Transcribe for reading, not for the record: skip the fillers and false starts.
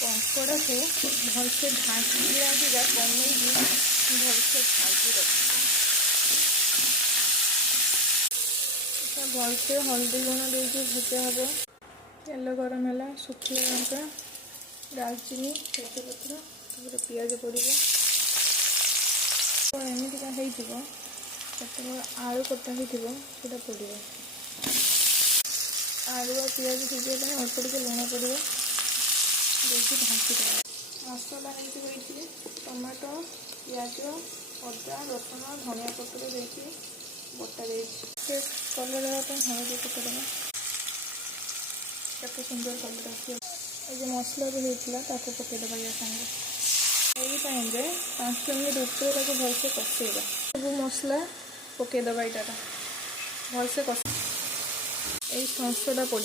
कंकड़ को भलसे ढाँकी दिया कमे भलसे भाजी भलसे हल्दी लुण देके भजा हम। तेल गरम है, शुखला लंका, दालचीनी, तेजपत्र, पियाज पड़े एमतीका आलू कटा होता पड़े। आलू और पियाज सिझाई अल्प टे लुण पड़े देखिए ढाँकी देवा। मसला होती टमाटो, पियाज, अदा, रसुण, धनिया पत्र देखिए बटा कलर देवाई हलदी पकड़ा केते सुंदर कलर आस। मसला भी होता पकईदेवा या सागे यही टाइम 5 मिनट ऊपर भलसे कषेवा। सब मसला पकईदेवा यहाँ भलसे कष ससटा पड़